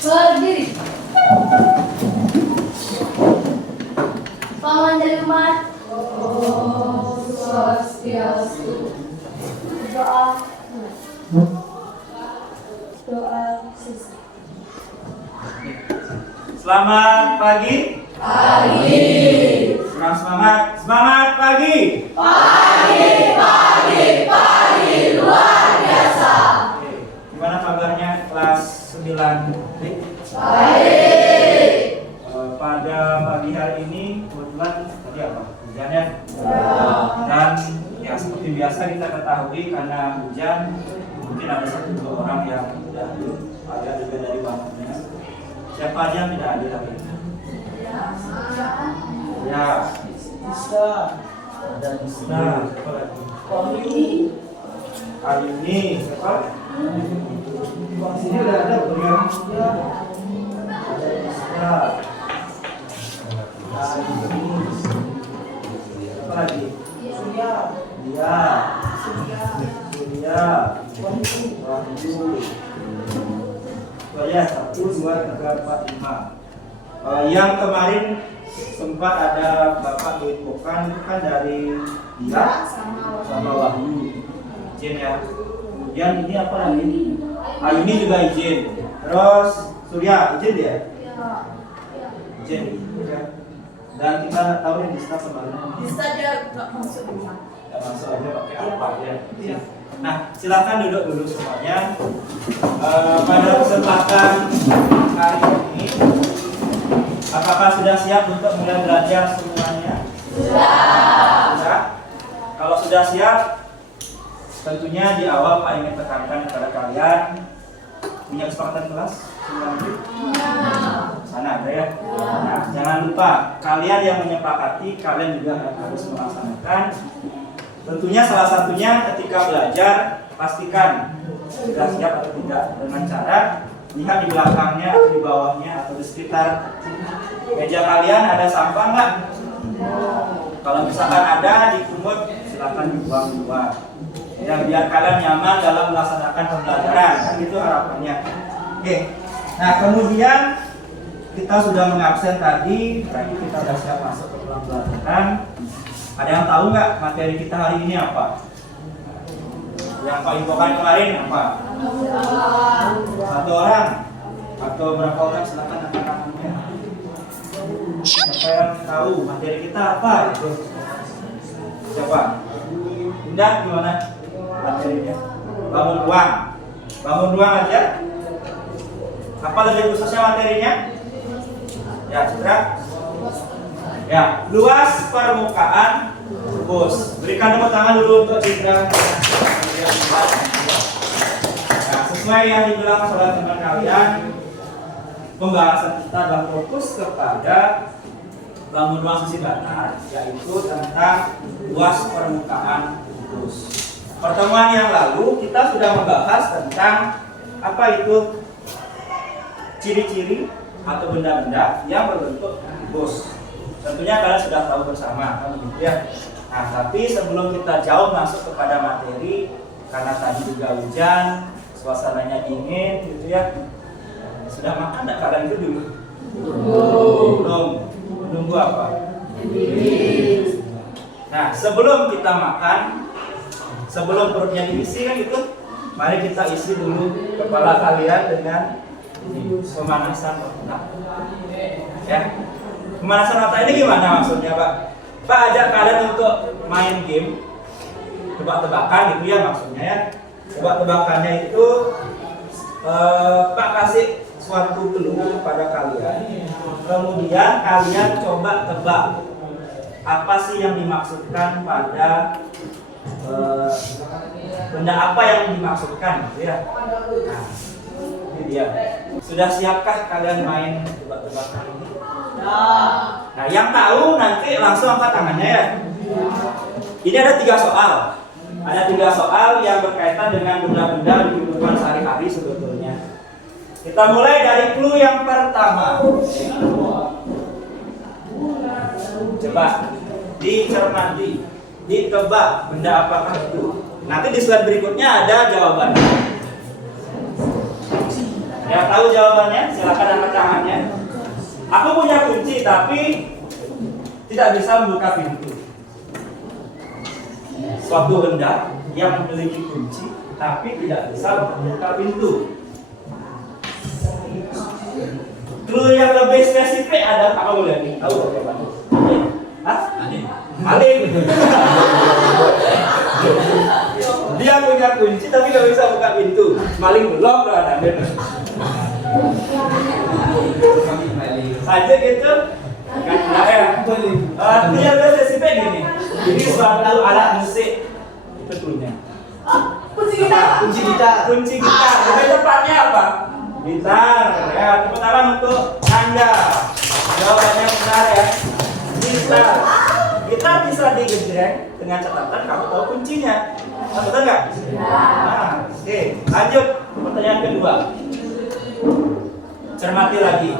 Berdiri. Paman dari umat. Om Swastiastu. Doa. Doa sisa. Selamat pagi. Pagi. Kurang semangat. Semangat pagi. Pagi luar biasa. Oke. Gimana kabarnya kelas 9 D? Baik. Pada pagi hari ini kebetulan tadi apa? Hujan ya? Dan ya seperti biasa kita ketahui karena hujan mungkin ada 1-2 orang yang tidak hadir. Ada juga dari bangkunya. Siapa aja yang tidak hadir hari ini? Ya, Bisa. ada Nista. Siapa lagi? Ayuni. Siapa? Di sini udah ada beliau. Ada Nista. Siapa lagi? Surya. Dia. Surya. Wahyu. Oh ya, 1, 2, 3, 4, 5. Yang kemarin sempat ada Bapak Duit Pokan itu kan dari dia sama Wahyu izin ya. Kemudian ini apa lagi? Ayuni juga izin. Terus Surya izin ya? Izin ya. Dan kita nggak tahu yang Dista kemarin. Bisa dia nggak masuk rumah. Nggak masuk aja pakai apa ya? Nah, silakan duduk dulu semuanya. Pada kesempatan hari ini, apakah sudah siap untuk mulai belajar semuanya? Sudah. Kalau sudah siap, tentunya di awal Pak ingin tekankan kepada kalian punya kesepakatan kelas semuanya. Sana ada ya. Nah, jangan lupa kalian yang menyepakati, kalian juga harus melaksanakan. Tentunya salah satunya ketika belajar pastikan sudah siap atau tidak dengan cara lihat di belakangnya atau di bawahnya atau di sekitar meja kalian ada sampah nggak? Kalau misalkan ada di kumut silakan dibuang di luar. Ya biar kalian nyaman dalam melaksanakan pembelajaran kan itu harapannya. Oke. Nah kemudian kita sudah mengabsen tadi, berarti kita sudah siap masuk ke pembelajaran. Ada yang tahu nggak materi kita hari ini apa? Yang Pak infokan kemarin apa? 1 orang atau berapa orang silakan angkat tangannya. Siapa yang tahu materi kita apa? Itu siapa? Indah gimana materinya? Bangun ruang aja. Apa lebih khususnya materinya? Ya, Citra. Ya, luas permukaan bus. Berikan tepuk tangan dulu untuk Citra. Nah, sesuai yang dibilang oleh teman kalian, pembahasan kita adalah fokus kepada bangun ruang sisi datar, yaitu tentang luas permukaan bus. Pertemuan yang lalu kita sudah membahas tentang apa itu ciri-ciri atau benda-benda yang berbentuk bus. Tentunya kalian sudah tahu bersama, kan begitu ya. Nah, tapi sebelum kita jauh masuk kepada materi, karena tadi juga hujan, suasananya dingin, gitu ya. Sudah makan nggak kalian itu dulu? Belum. Menunggu apa? Nah, sebelum kita makan, sebelum perutnya diisi kan gitu, mari kita isi dulu kepala kalian dengan pemanasan otak. Ya. Pemanasan otak ini gimana maksudnya, Pak? Pak ajak kalian untuk main game tebak-tebakan gitu ya maksudnya ya. Tebak-tebakannya itu Pak kasih suatu clue kepada kalian. Kemudian kalian coba tebak apa sih yang dimaksudkan pada benda apa yang dimaksudkan gitu ya. Nah, ini dia. Sudah siapkah kalian main tebak-tebakan ini? Nah, yang tahu nanti langsung angkat tangannya ya. Ini ada 3 soal. Ada 3 soal yang berkaitan dengan benda-benda di kehidupan sehari-hari sebetulnya. Kita mulai dari clue yang pertama. Coba dicermati, ditebak benda apakah itu. Nanti di slide berikutnya ada jawabannya. Yang tahu jawabannya silakan angkat tangannya. Aku punya kunci tapi tidak bisa membuka pintu. Suatu benda yang memiliki kunci tapi tidak bisa membuka pintu. Clue yang lebih spesifik ada apa boleh nih? Tahu jawabannya? Hah? Maling. Dia punya kunci tapi nggak bisa buka pintu. Maling belum ada. Saja gitu. Kan ya. Clue yang lebih spesifik gini. Ini suatu alat musik. Itu clue-nya. Kunci kita. Kunci kita. Kunci gitar. Lebih tepatnya apa? Gitar. Ya, tepuk tangan untuk Anda. Jawabannya benar ya. Gitar. Gitar bisa digejreng dengan catatan kamu tahu kuncinya. Betul nggak? Nah, oke. Lanjut pertanyaan kedua. Cermati lagi.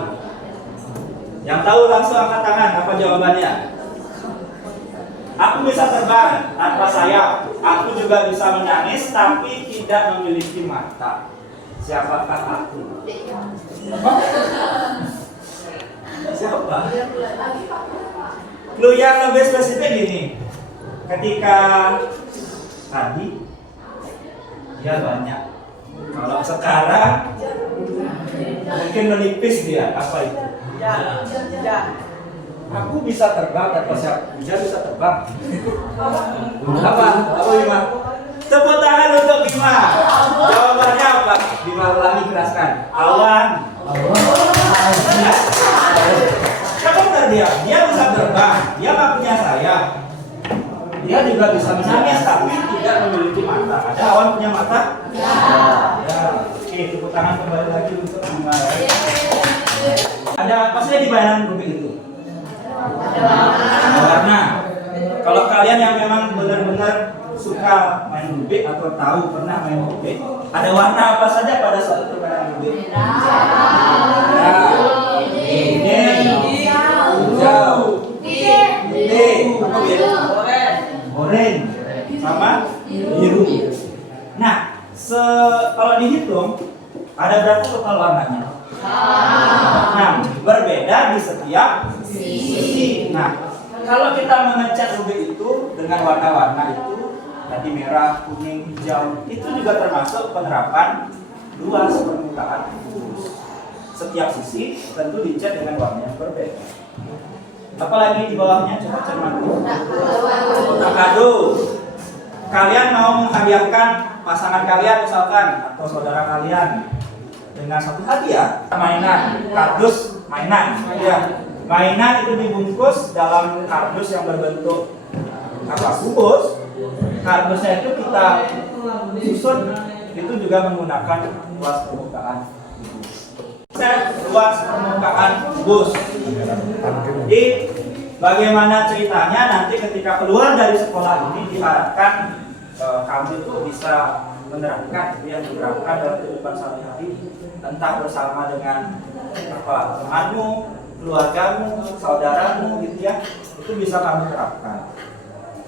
Yang tahu langsung angkat tangan. Apa jawabannya? Aku bisa terbang tanpa sayap. Aku juga bisa menangis tapi tidak memiliki mata. Siapakah aku? Siapa? Clue yang lebih spesifik gini. Ketika tadi dia banyak. Kalau sekarang mungkin menipis dia. Apa itu? Ya. Aku bisa terbang tanpa sayap. Dia bisa terbang. Apa? Apa Bima? Tepuk tangan untuk Bima. Jawabannya apa? Bima ulangi keraskan. Awan. Kan benar dia bisa terbang. Dia nggak punya sayap. Dia juga bisa menangis tapi tidak memiliki mata. Ada awan punya mata? Ya. Oke, tepuk tangan kembali lagi untuk Bima. Ada apa saja di bayangan Rubik itu? Warna. Kalau kalian yang memang benar-benar suka main Rubik atau tahu pernah main Rubik, ada warna apa saja pada saat permainan Rubik? Hijau, oranye, sama biru. Nah, kalau dihitung ada berapa total warnanya? Nah, berbeda di setiap sisi. Nah, kalau kita mengecat Rubik itu dengan warna-warna itu, tadi merah, kuning, hijau, itu juga termasuk penerapan luas permukaan kubus. Setiap sisi tentu dicat dengan warna yang berbeda. Apalagi di bawahnya coba cermati. Kado. Kalian mau menghadiahkan pasangan kalian misalkan atau saudara kalian dengan satu hadiah mainan, kardus mainan. Ya. Mainan itu dibungkus dalam kardus yang berbentuk apa? Kubus. Kardusnya itu kita susun itu juga menggunakan luas permukaan kubus. Luas permukaan kubus. Jadi bagaimana ceritanya nanti ketika keluar dari sekolah ini diharapkan kamu itu bisa menerapkan yang diterapkan dalam kehidupan sehari-hari, entah bersama dengan temanmu, keluargamu, saudaramu gitu ya, itu bisa kamu terapkan.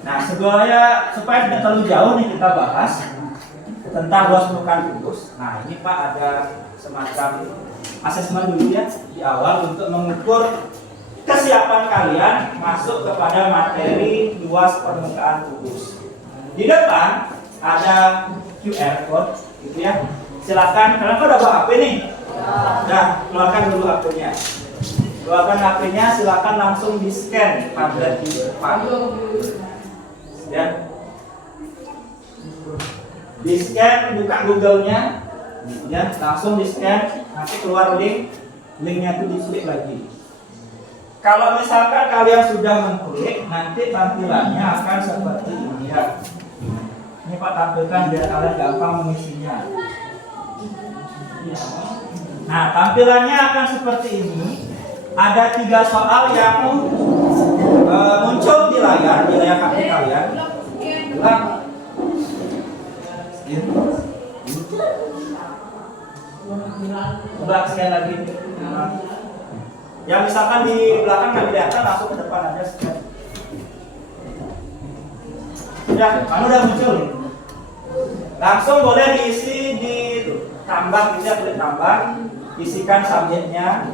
Nah, supaya tidak terlalu jauh nih kita bahas tentang luas permukaan kubus. Nah, ini Pak ada semacam asesmen dulu ya di awal untuk mengukur kesiapan kalian masuk kepada materi luas permukaan kubus. Di depan ada QR code gitu ya. Silakan, kalian udah bawa HP nih. Nah, keluarkan dulu HP-nya. Keluarkan HP-nya, silakan langsung di-scan tablet di depan. Ya. Di-scan, buka Google-nya. Ya, langsung di-scan, nanti keluar linknya itu diklik lagi. Kalau misalkan kalian sudah mengklik, nanti tampilannya akan seperti ini ya. Ini Pak tampilkan biar kalian gampang mengisinya. Nah, tampilannya akan seperti ini. Ada 3 soal yang muncul di layar HP kalian. Ulang. Ulang sekali lagi. Yang misalkan di belakang nggak kelihatan, langsung ke depan aja sekali. Ya, kamu udah muncul. Langsung boleh diisi di tambah gitu ya, klik tambah. isikan subjeknya.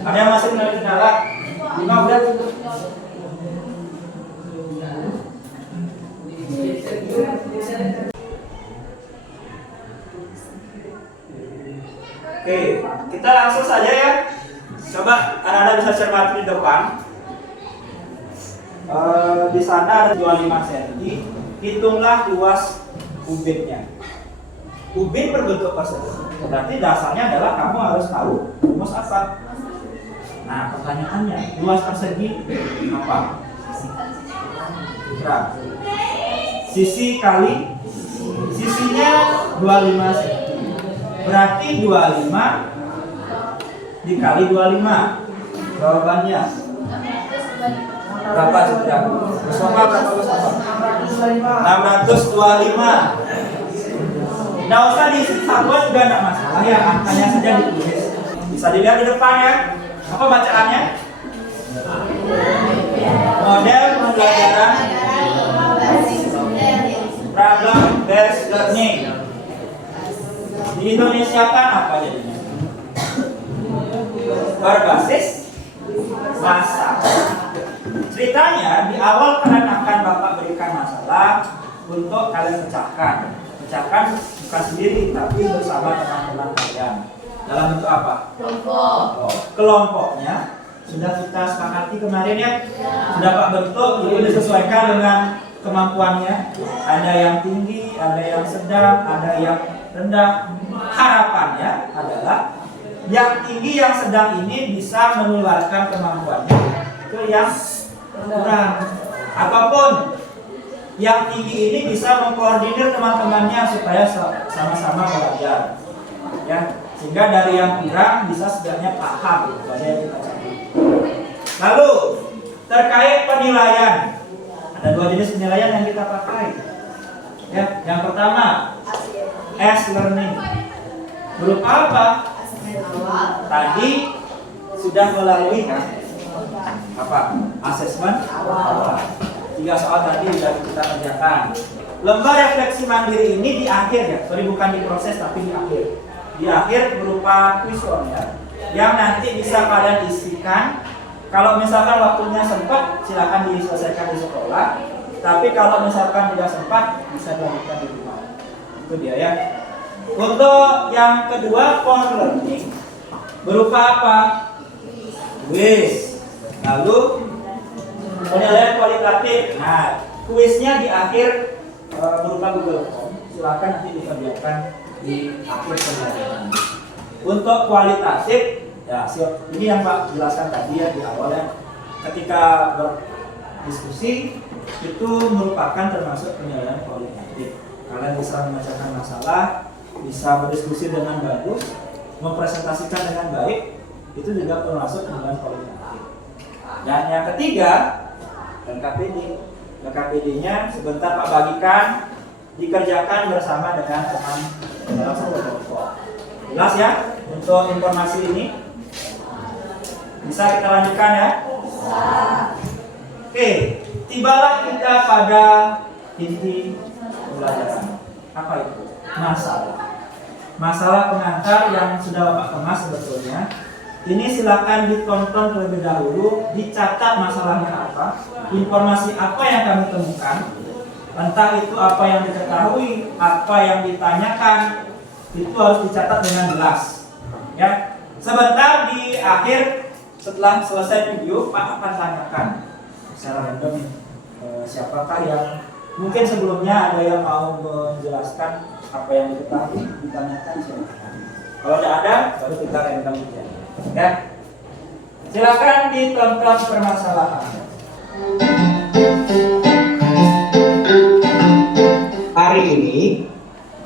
Ada yang masih menarik kendala? 5 udah. Oke, kita langsung saja ya. Coba anak-anak bisa cermati di depan. Di sana ada 25 cm. Hitunglah luas ubinnya. Ubin berbentuk persegi. Berarti dasarnya adalah kamu harus tahu rumus apa. Nah, pertanyaannya, luas persegi apa? Nah, sisi kali sisinya 25 cm. Berarti 25 dikali 25. Jawabannya berapa coba? Bersama berapa bersama? 625. Nggak usah diisi satuan juga nggak masalah ya, angkanya saja ditulis. Bisa dilihat di depan ya. Apa bacaannya? Model pembelajaran problem based learning. Di Indonesia kan apa jadinya? Berbasis masalah. Ceritanya di awal kalian akan Bapak berikan masalah untuk kalian pecahkan. Pecahkan bukan sendiri tapi bersama teman-teman kalian. Dalam bentuk apa? Kelompok. Kelompoknya sudah kita sepakati kemarin ya. Sudah Pak bentuk itu disesuaikan dengan kemampuannya. Ada yang tinggi, ada yang sedang, ada yang rendah. Harapannya adalah yang tinggi yang sedang ini bisa menularkan kemampuannya ke yang kurang. Apapun yang tinggi ini bisa mengkoordinir teman-temannya supaya sama-sama belajar. Ya, sehingga dari yang kurang bisa setidaknya paham gitu aja yang kita cari. Lalu terkait penilaian, ada 2 jenis penilaian yang kita pakai. Ya, yang pertama S-learning. Berupa apa? Tadi sudah melalui kan? Apa? Asesmen awal. 3 soal tadi sudah kita kerjakan. Lembar refleksi mandiri ini di akhir ya, sorry bukan di proses tapi di akhir. Di akhir berupa kuesioner yang nanti bisa kalian isikan. Kalau misalkan waktunya sempat, silakan diselesaikan di sekolah. Tapi kalau misalkan tidak sempat, bisa dilakukan di rumah. Itu dia ya. Untuk yang kedua, core learning berupa apa? Kuis. Lalu penilaian kualitatif. Nah, kuisnya di akhir berupa Google Form. Silakan nanti dikerjakan di akhir pembelajaran. Untuk kualitatif, ya ini yang Pak jelaskan tadi ya di awal ya. Ketika berdiskusi itu merupakan termasuk penilaian kualitatif. Kalian bisa memecahkan masalah, bisa berdiskusi dengan bagus, mempresentasikan dengan baik, itu juga termasuk penilaian kualitatif. Dan yang ketiga, LKPD. LKPD-nya sebentar Pak bagikan, dikerjakan bersama dengan teman dalam satu kelompok. Jelas ya untuk informasi ini? Bisa kita lanjutkan ya? Oke, tibalah kita pada inti pembelajaran. Apa itu? Masalah. Masalah pengantar yang sudah Bapak kemas sebetulnya. Ini silakan ditonton terlebih dahulu, dicatat masalahnya apa, informasi apa yang kami temukan, entah itu apa yang diketahui, apa yang ditanyakan, itu harus dicatat dengan jelas. Ya, sebentar di akhir setelah selesai video, Pak akan tanyakan secara random siapakah yang mungkin sebelumnya ada yang mau menjelaskan apa yang diketahui, ditanyakan silakan. Kalau tidak ada, baru kita random saja. Ya, silakan ditonton permasalahan. Hari ini,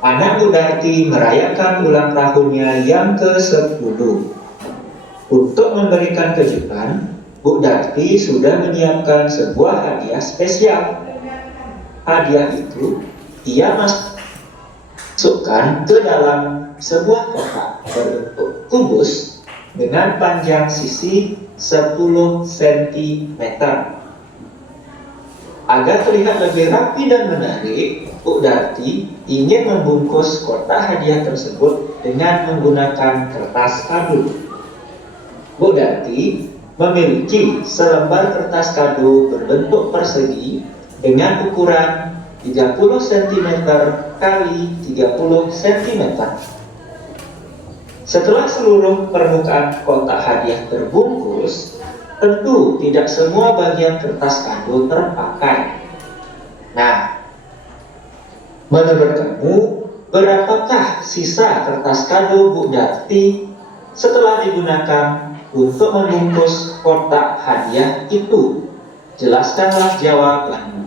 anak Bu Darti merayakan ulang tahunnya yang ke-10. Untuk memberikan kejutan, Bu Darti sudah menyiapkan sebuah hadiah spesial. Hadiah itu ia masukkan ke dalam sebuah kotak berbentuk kubus dengan panjang sisi 10 cm. Agar terlihat lebih rapi dan menarik, Bu Darti ingin membungkus kotak hadiah tersebut dengan menggunakan kertas kado. Bu Darti memiliki selembar kertas kado berbentuk persegi dengan ukuran 30 cm kali 30 cm. Setelah seluruh permukaan kotak hadiah terbungkus, tentu tidak semua bagian kertas kado terpakai. Nah, menurut kamu, berapakah sisa kertas kado Bu Darti setelah digunakan untuk membungkus kotak hadiah itu? Jelaskanlah jawabanmu.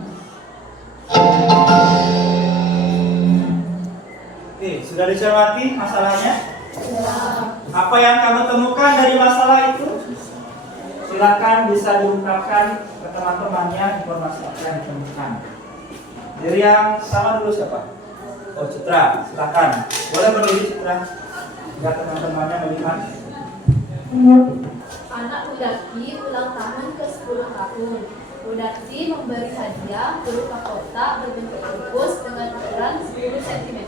Oke, sudah dicermati masalahnya? Apa yang kamu temukan dari masalah itu? Silakan bisa diungkapkan ke teman-temannya informasi apa yang ditemukan. Dari yang sama dulu siapa? Oh, Citra, silakan. Boleh berdiri, Citra, agar teman-temannya melihat. Anak Bu Darti ulang tahun ke-10 tahun. Bu Darti memberi hadiah berupa kotak berbentuk kubus dengan ukuran 10 cm.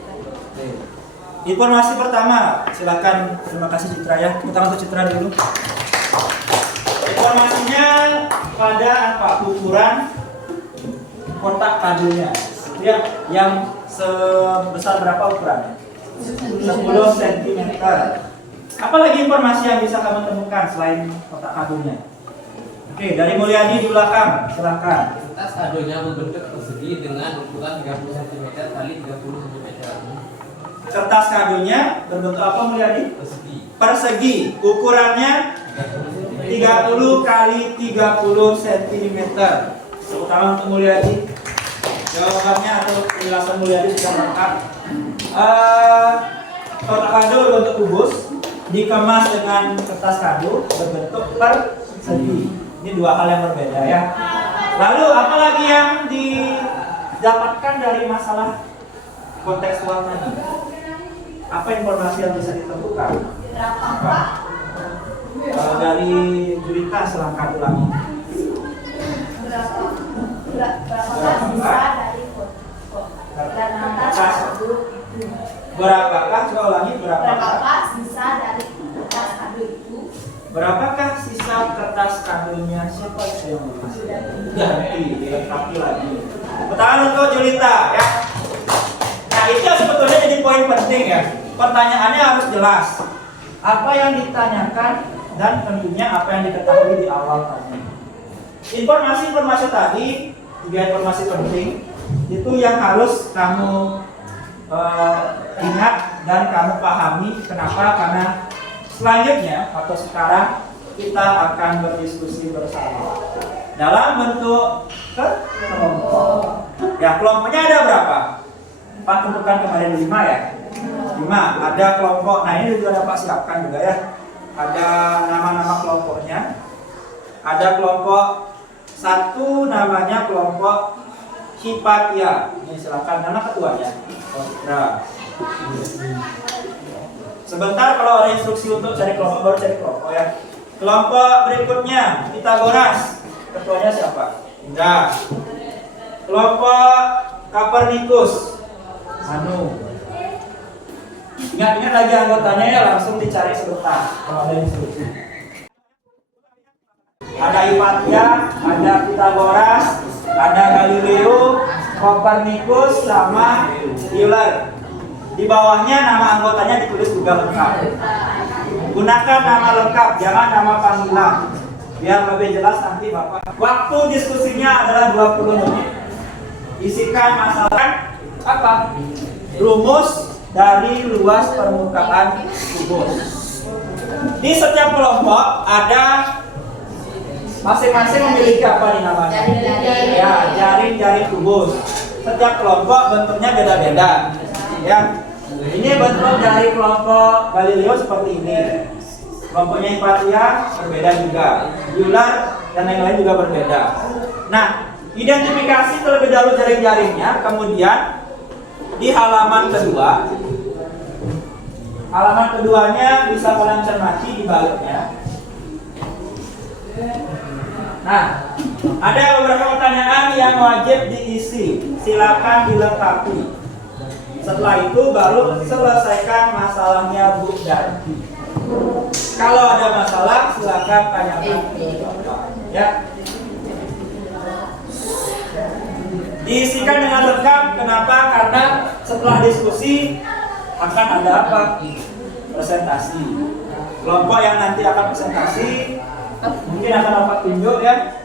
Informasi pertama, silakan. Terima kasih Citra ya. Pertama untuk Citra dulu. Informasinya pada apa? Ukuran kotak kadonya. Ya, yang sebesar berapa ukurannya? 10 cm. Apalagi informasi yang bisa kamu temukan selain kotak kadonya? Oke, dari Mulyadi di belakang, silakan. Kertas kadonya berbentuk persegi dengan ukuran 30 cm kali 30 cm. Kertas kadonya berbentuk apa, Mulyadi? Persegi. Persegi. Ukurannya 30 kali 30 cm. Tepuk tangan untuk Mulyadi. Jawabannya atau penjelasan Mulyadi sudah lengkap. Kotak kado berbentuk kubus dikemas dengan kertas kado berbentuk persegi. Ini dua hal yang berbeda ya. Lalu apalagi yang didapatkan dari masalah kontekstual tadi? Apa informasi yang bisa ditemukan? Dari Julita silahkan ulangi. Berapakah coba ulangi berapakah sisa dari kertas kado itu? Berapakah sisa kertas kadonya? Siapa itu yang berhasil? Ganti, dilengkapi lagi. Pertanyaan untuk Julita ya. Nah itu sebetulnya jadi poin penting ya. Pertanyaannya harus jelas. Apa yang ditanyakan dan tentunya apa yang diketahui di awal tadi. Informasi-informasi tadi, tiga informasi penting itu yang harus kamu ingat dan kamu pahami. Kenapa? Karena selanjutnya atau sekarang kita akan berdiskusi bersama dalam bentuk kelompok. Ya, kelompoknya ada berapa? 4 tentukan kemarin 5 ya. 5. Ada kelompok. Nah, ini juga dapat siapkan juga ya. Ada nama-nama kelompoknya. Ada kelompok 1 namanya kelompok Hipatia. Ini silakan nama ketuanya. Nah, sebentar kalau ada instruksi untuk cari kelompok baru cari kelompok ya. Kelompok berikutnya Pitagoras. Ketuanya siapa? Indra. Kelompok Copernicus. Anu. Ingat-ingat lagi anggotanya ya, langsung dicari sebentar kalau ada instruksi. Ada Hipatia, ada Pitagoras, ada Galileo, Copernicus, sama Euler. Di bawahnya nama anggotanya ditulis juga lengkap. Gunakan nama lengkap, jangan nama panggilan. Biar lebih jelas nanti Bapak. Waktu diskusinya adalah 20 menit. Isikan masalah apa? Rumus dari luas permukaan kubus. Di setiap kelompok ada masing-masing memiliki apa nih namanya? Ya, jaring-jaring kubus. Setiap kelompok bentuknya beda-beda. Ya, ini bentuk dari kelompok Galileo seperti ini. Kelompoknya Hipatia berbeda juga. Euler dan lain-lain juga berbeda. Nah, identifikasi terlebih dahulu jaring-jaringnya, kemudian di halaman kedua. Halaman keduanya bisa kalian cermati di baliknya. Nah, Ada beberapa pertanyaan yang wajib diisi. Silakan dilengkapi. Setelah itu baru selesaikan masalahnya Bu Darti. Kalau ada masalah silakan tanyakan ke Bapak. Ya. Diisikan dengan lengkap. Kenapa? Karena setelah diskusi akan ada apa? Presentasi. Kelompok yang nanti akan presentasi mungkin akan dapat tunjuk ya.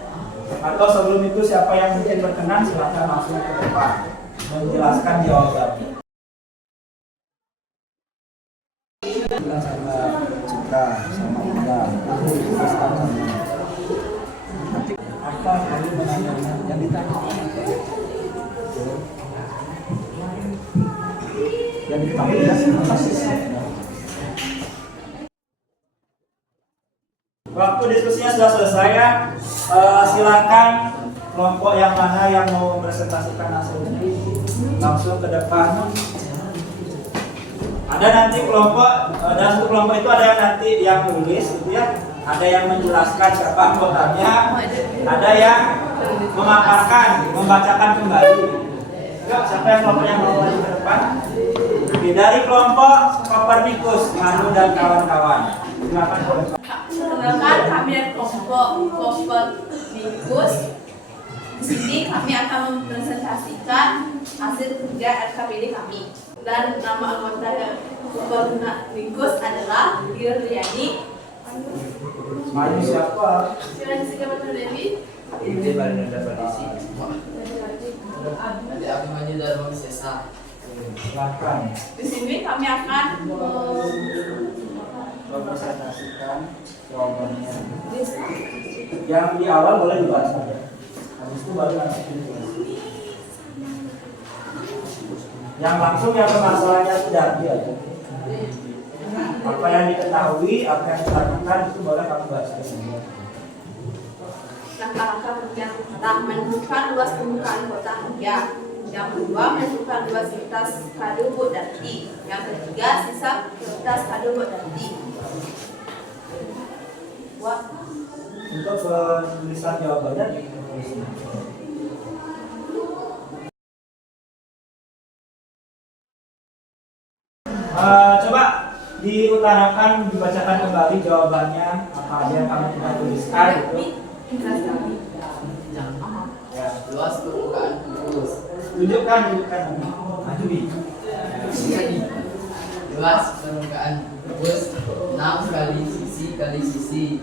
Atau sebelum itu siapa yang mungkin berkenan silakan langsung ke depan menjelaskan jawabannya. Sama Citra, sama Unda, nanti apa kali menanya yang ditanya? Yang diketahui ya, waktu diskusinya sudah selesai ya. Silakan kelompok yang mana yang mau presentasikan hasilnya langsung ke depan. Ada nanti kelompok, dalam satu kelompok itu ada yang nanti yang nulis gitu ya. Ada yang menjelaskan siapa anggotanya, ada yang memaparkan, membacakan kembali. Yuk, siapa yang kelompoknya mau maju ke depan? Oke, dari kelompok Kopernikus, Manu dan kawan-kawan. Silakan. Perkenalkan, kami dari kelompok Kopernikus. Di sini kami akan mempresentasikan hasil kerja RKPD kami. Dan nama anggota Kopernikus adalah Girdriani. Maju siapa? Silakan siapa Dewi? Ini baru dapat isi. Nanti aku maju dari Mami Sesa. Silakan. Di sini kami akan Mempresentasikan jawabannya. Yang di awal boleh dibaca ya. Habis itu baru nanti ditulis. Yang langsung yang masalahnya sudah dia. Apa yang diketahui, apa yang ditanyakan itu boleh kamu baca semua. Langkah-langkah pengerjaan tentang menentukan luas permukaan kota Hadiah. Yang kedua, menentukan luas kertas kado Bu Darti. Yang ketiga, sisa kertas kado Bu Darti. Untuk penulisan jawabannya ditulis. Coba diutarakan, dibacakan kembali jawabannya apa aja yang kamu sudah tuliskan gitu. Ya. Luas permukaan kurus. Tunjukkan maju bi. Luas permukaan kurus 6 kali sisi kali sisi.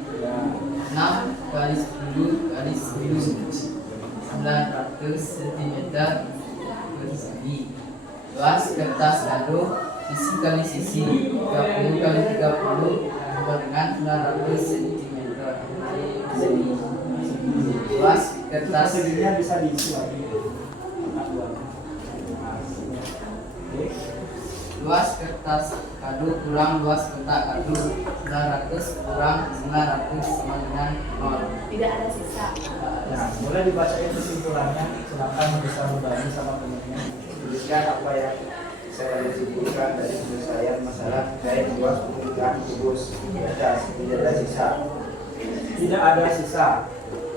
6 kali 10 kali 10 900 cm persegi. Luas kertas kado sisi kali sisi 30 kali 30 sama dengan 900 cm persegi. Luas kertas Seginya bisa diisi lagi. luas kertas kado kurang luas kotak kado 900 kurang 900 sama dengan 0. Tidak ada sisa. Nah, boleh dibacain kesimpulannya. Silakan bisa berbagi sama temannya. Tuliskan apa yang saya simpulkan dari penyelesaian masalah terkait luas permukaan kubus. Tidak ada sisa. Tidak ada sisa.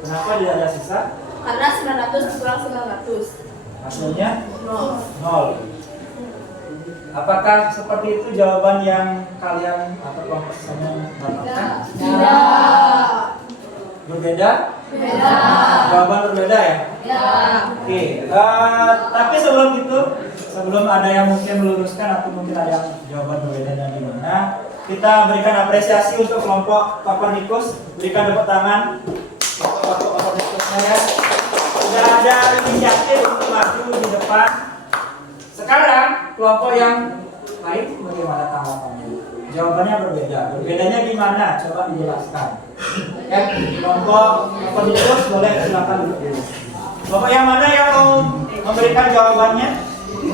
Kenapa tidak ada sisa? Karena 900 kurang 900. Hasilnya 0. 0. Apakah seperti itu jawaban yang kalian atau kelompok sisanya dapatkan? Tidak. Berbeda? Beda. Jawaban berbeda ya? Ya. Oke. Tapi sebelum itu, sebelum ada yang mungkin meluruskan atau mungkin ada yang jawaban berbeda dan gimana, kita berikan apresiasi untuk kelompok Kopernikus. Berikan tepuk tangan untuk kelompok Kopernikusnya ya. Sudah ada inisiatif untuk maju di depan. Sekarang kelompok yang lain bagaimana tanggapannya? Jawabannya berbeda. Berbedanya gimana? Coba dijelaskan. Ya, kelompok Kopernikus boleh silakan dulu. Kelompok yang mana yang mau memberikan jawabannya?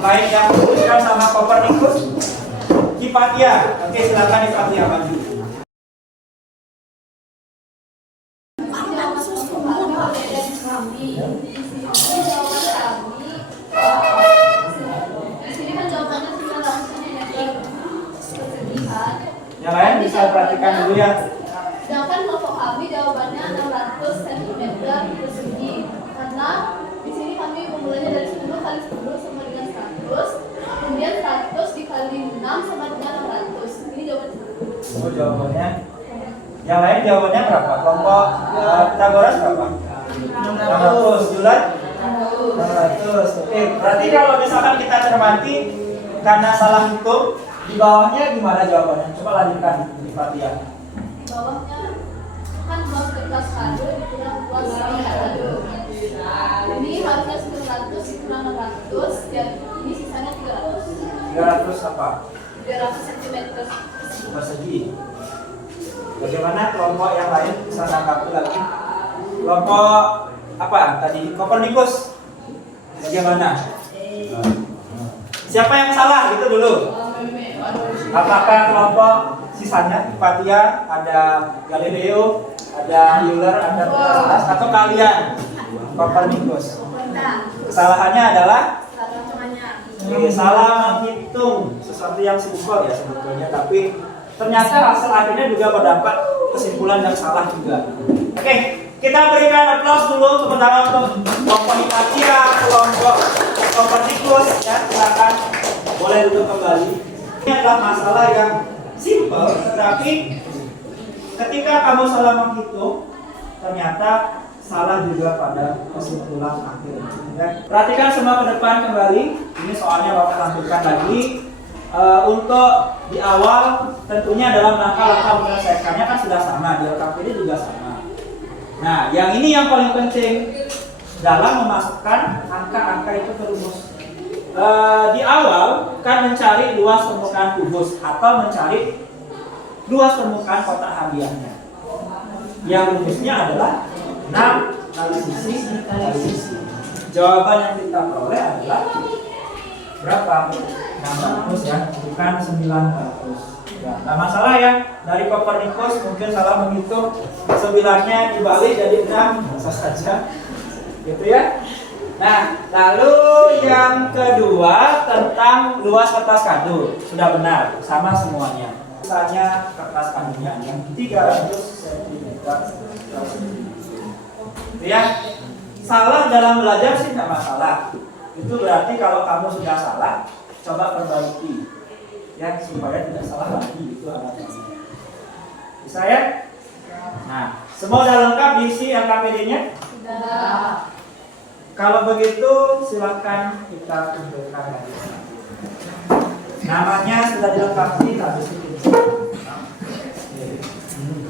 Baik yang dituliskan sama Kopernikus, Hipatia. Oke, silakan Hipatia maju. Yang lain bisa perhatikan dulu ya. Sedangkan kelompok kami jawabannya 600 cm persegi. Yang lain jawabannya berapa? Kelompok Pythagoras berapa? 600. Bulat? 600. Oke, berarti kalau misalkan kita cermati karena salah hitung, di bawahnya gimana jawabannya? Coba lanjutkan di Fatia. Di bawahnya kan luas kertas kado dikurang luas kado. Ini harusnya 900 dikurang 600 dan ini sisanya 300. 300 apa? 300 cm Persegi. Bagaimana kelompok yang lain bisa tanggapi lagi? Kelompok apa tadi? Kopernikus. Bagaimana? Siapa yang salah gitu dulu? Apakah kelompok sisanya Fatia, ada Galileo, ada Euler, ada Pythagoras, atau kalian Kopernikus? Kesalahannya adalah salah menghitung sesuatu yang simpel ya sebetulnya, tapi ternyata hasil akhirnya juga mendapat kesimpulan yang salah juga. Oke, kita berikan aplaus dulu sementara untuk kelompok Fatia, kelompok Kopernikus ya, silakan boleh duduk kembali. Ini adalah masalah yang simpel, tapi ketika kamu salah menghitung, ternyata salah juga pada kesimpulan akhir. Ya. Perhatikan semua ke depan kembali. Ini soalnya Bapak tampilkan lagi. Untuk di awal tentunya dalam langkah-langkah menyelesaikannya kan sudah sama, di LKPD juga sama. Nah, yang ini yang paling penting dalam memasukkan angka-angka itu ke rumus. Di awal kan mencari luas permukaan kubus atau mencari luas permukaan kotak hadiahnya. Yang rumusnya adalah 6 kali sisi kali sisi. Jawaban yang kita peroleh adalah berapa? 600 ya, bukan 900. Ya, nggak masalah ya. Dari Kopernikus mungkin salah menghitung 9-nya dibalik jadi 6, bisa saja. Gitu ya. Nah, lalu yang kedua tentang luas kertas kado. Sudah benar, sama semuanya. Misalnya kertas kadonya yang 300 cm. Ya, salah dalam belajar sih nggak masalah. Itu berarti kalau kamu sudah salah, coba perbaiki ya supaya tidak salah lagi. Itu alasannya. Bisa ya? Nah, semua udah lengkap diisi LKPD-nya? Sudah. Kalau begitu silakan kita kumpulkan lagi. Namanya sudah dilengkapi habis itu.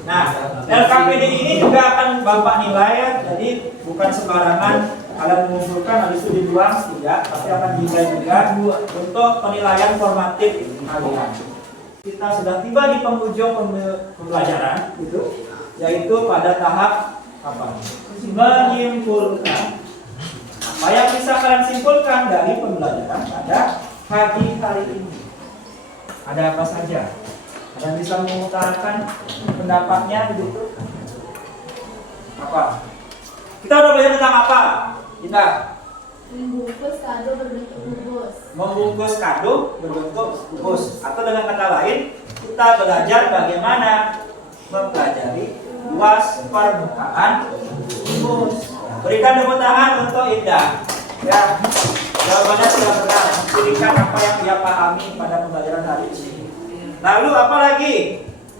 Nah, LKPD ini juga akan Bapak nilai ya. Jadi bukan sembarangan kalian mengumpulkan habis itu dibuang, tidak, tapi akan dinilai juga untuk penilaian formatif kalian. Kita sudah tiba di penghujung pembelajaran itu, yaitu pada tahap apa? Menyimpulkan. Apa yang bisa kalian simpulkan dari pembelajaran pada pagi hari ini? Ada apa saja? Ada yang bisa mengutarakan pendapatnya begitu? Apa? Kita udah belajar tentang apa? Kita Membungkus kado berbentuk kubus. membungkus kado berbentuk kubus, atau dengan kata lain kita belajar bagaimana mempelajari luas permukaan kubus. Berikan tepuk tangan untuk Indah. Ya, jawabannya sudah benar. Berikan apa yang dia pahami pada pembelajaran hari ini. Lalu apa lagi?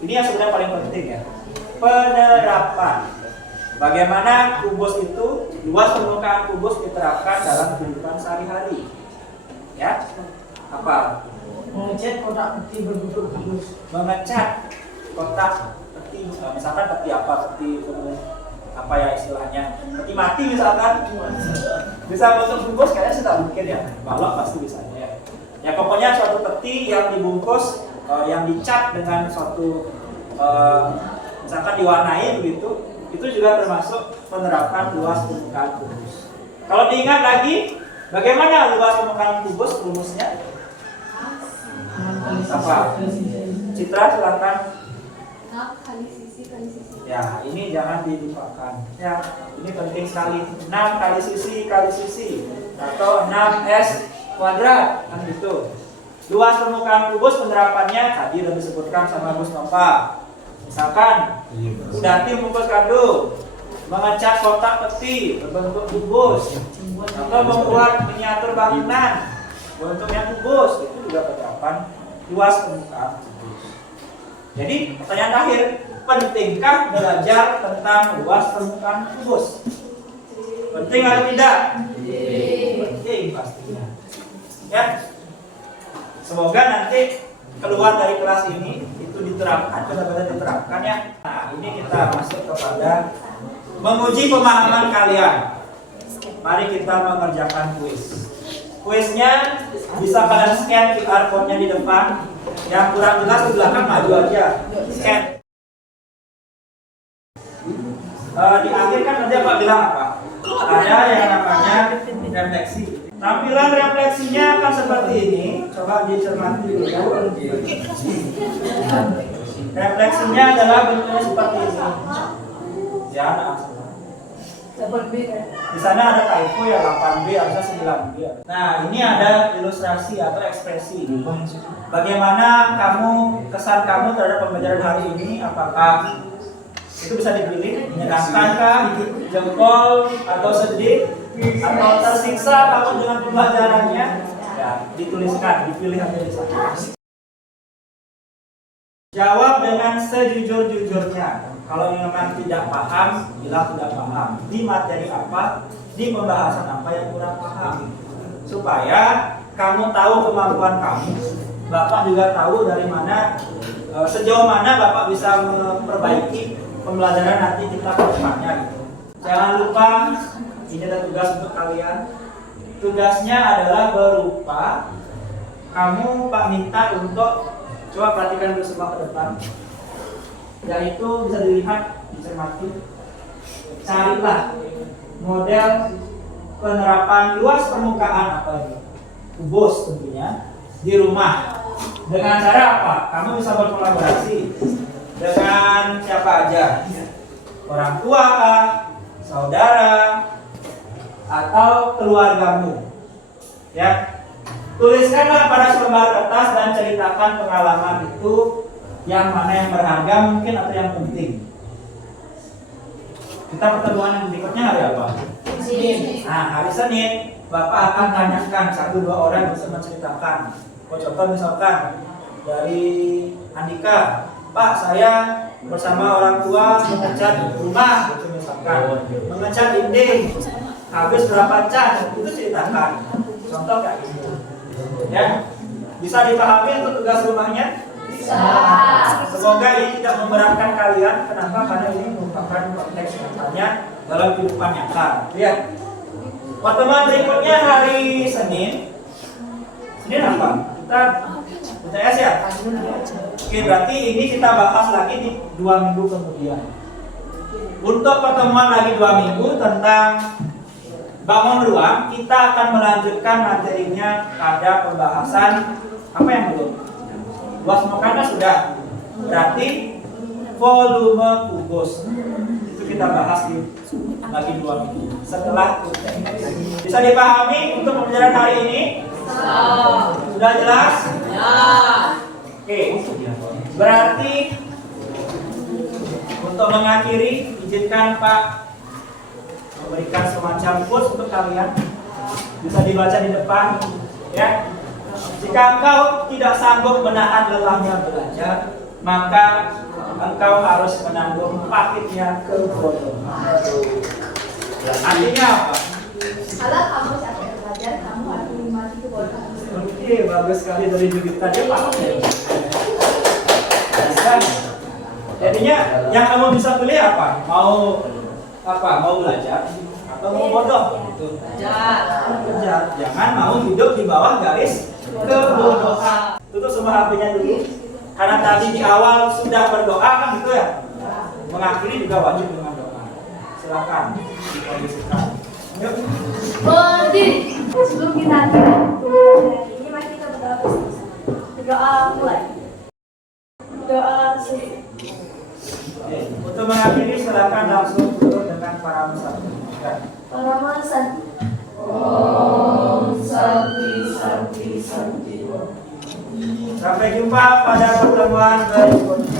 Ini yang sebenarnya paling penting ya. Penerapan. Bagaimana kubus itu, luas permukaan kubus diterapkan dalam kehidupan sehari-hari. Ya, apa? Mengecat kotak peti berbentuk kubus. Mengecat kotak peti, misalkan peti apa? Peti apa ya istilahnya? Peti mati misalkan. Bisa bentuk kubus kayaknya sudah mungkin ya. Balok pasti bisa ya. Ya pokoknya suatu peti yang dibungkus, yang dicat dengan suatu misalkan diwarnai begitu. Itu juga termasuk penerapan luas permukaan kubus. Kalau diingat lagi, bagaimana luas permukaan kubus rumusnya? Apa? Citra silakan. 6 kali sisi kali sisi. Ya, ini jangan dilupakan. Ya, ini penting sekali. 6 kali sisi kali sisi atau 6s kuadrat kan gitu. Luas permukaan kubus penerapannya tadi sudah disebutkan sama Gus Nova. Misalkan Dati membungkus kado, mengecat kotak peti berbentuk kubus, atau membuat miniatur bangunan bentuknya kubus, itu juga penerapan luas permukaan kubus. Jadi pertanyaan terakhir, pentingkah belajar tentang luas permukaan kubus? Penting atau tidak? Penting pastinya. Ya. Semoga nanti keluar dari kelas ini itu diterapkan, benar-benar diterapkan ya. Nah, ini kita masuk kepada menguji pemahaman kalian. Mari kita mengerjakan kuis. Kuisnya bisa kalian scan QR code-nya di depan. Yang kurang jelas di belakang maju aja. Scan. Di akhir kan nanti Pak bilang apa? Ada yang namanya refleksi. Tampilan refleksinya akan seperti ini. Coba dicermati dulu ya. Refleksinya adalah bentuknya seperti ini. Ya, ada di sana ada typo ya 8B harusnya 9B. Nah, ini ada ilustrasi atau ekspresi. Bagaimana kesan kamu terhadap pembelajaran hari ini? Apakah itu bisa dipilih? Menyenangkankah, jempol atau sedih, atau tersiksa kamu dengan pembelajarannya? Ya, dituliskan, dipilih aja di sana. Jawab dengan sejujur-jujurnya. Kalau memang tidak paham, bilang tidak paham. Di materi apa, di pembahasan apa yang kurang paham. Supaya kamu tahu kemampuan kamu. Bapak juga tahu dari mana, sejauh mana Bapak bisa memperbaiki pembelajaran nanti kita ke depannya gitu. Jangan lupa, ini ada tugas untuk kalian. Tugasnya adalah berupa kamu Pak minta untuk coba perhatikan dulu semua ke depan. Yaitu bisa dilihat, dicermati. Carilah model penerapan luas permukaan apa ini? Kubus tentunya di rumah. Dengan cara apa? Kamu bisa berkolaborasi dengan siapa aja? Orang tua kah? Saudara? Atau keluargamu? Ya. Tuliskanlah pada selembar kertas dan ceritakan pengalaman itu, yang mana yang berharga mungkin atau yang penting. Kita pertemuan yang berikutnya hari apa? Senin. Nah, hari Senin Bapak akan tanyakan 1-2 orang yang bisa menceritakan. Contoh misalkan dari Andika, Pak saya bersama orang tua mengecat rumah, gitu misalkan, mengecat dinding, habis berapa cat, itu ceritakan. Contoh kayak gitu. Ya, bisa dipahami untuk tugas rumahnya? Bisa. Semoga ini tidak memberatkan kalian. Kenapa? Karena ini merupakan konteks nyatanya dalam kehidupan nyata. Lihat. Pertemuan berikutnya hari Senin. Senin apa? Kita UTS ya? Oke, berarti ini kita bahas lagi di 2 minggu kemudian. Untuk pertemuan lagi 2 minggu tentang bangun ruang, kita akan melanjutkan materinya pada pembahasan apa yang belum? Luas permukaan sudah. Berarti volume kubus. Itu kita bahas di lagi 2 minggu. Setelah bisa dipahami untuk pembelajaran hari ini? Sudah jelas? Ya. Oke. Berarti untuk mengakhiri, izinkan Pak memberikan semacam quotes untuk kalian. Bisa dibaca di depan, ya. Jika engkau tidak sanggup menahan lelahnya belajar, maka engkau harus menanggung pahitnya kebodohan. Artinya apa? Kalau kamu capek belajar, kamu harus menikmati kebodohan. Oke, bagus sekali dari Judit tadi paham ya. Jadinya yang kamu bisa pilih apa? Mau apa? Mau belajar atau mau bodoh? Belajar. Jangan mau hidup di bawah garis kebodohan. Tutup semua HP-nya dulu. Karena tadi di awal sudah berdoa kan gitu ya. Mengakhiri juga wajib dengan doa. Silakan dikondisikan. Yuk. Sebelum kita akhiri pembelajaran ini, mari kita berdoa bersama. Doa mulai. Doa sih. Untuk mengakhiri silakan langsung tutup dengan para musafir. Para masan. Om Santi. Sampai jumpa pada pertemuan berikutnya.